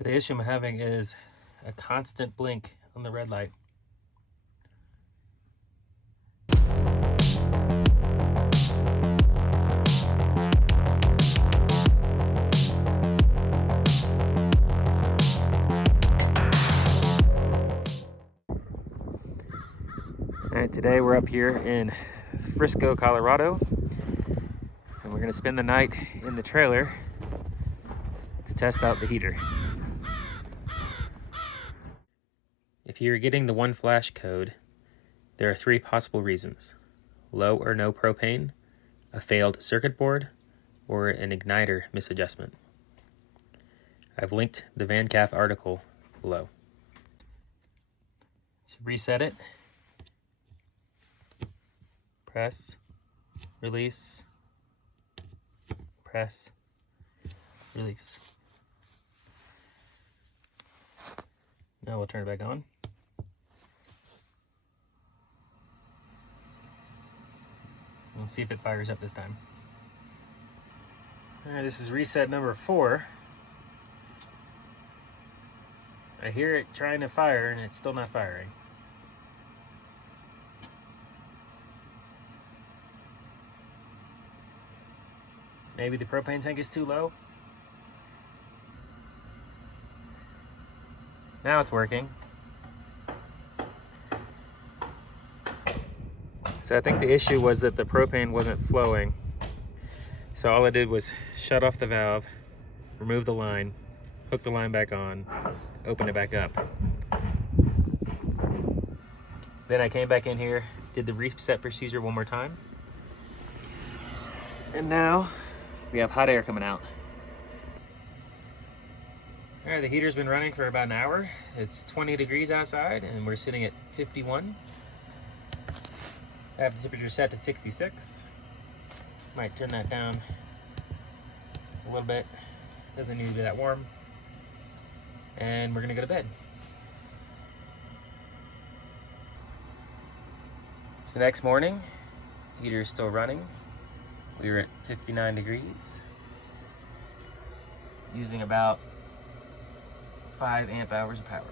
So the issue I'm having is a constant blink on the red light. All right, today we're up here in Frisco, Colorado, and we're gonna spend the night in the trailer to test out the heater. If you're getting the one flash code, there are three possible reasons: low or no propane, a failed circuit board, or an igniter misadjustment. I've linked the VanCafe article below. To reset it, press, release, press, release. Now we'll turn it back on. We'll see if it fires up this time. All right, this is reset number 4. I hear it trying to fire and it's still not firing. Maybe the propane tank is too low. Now it's working. So I think the issue was that the propane wasn't flowing. So all I did was shut off the valve, remove the line, hook the line back on, open it back up. Then I came back in here, did the reset procedure one more time. And now we have hot air coming out. All right, the heater's been running for about an hour. It's 20 degrees outside and we're sitting at 51. I have the temperature set to 66. Might turn that down a little bit. Doesn't need to be that warm. And we're gonna go to bed. It's the next morning. Heater is still running. We were at 59 degrees. Using about 5 amp hours of power.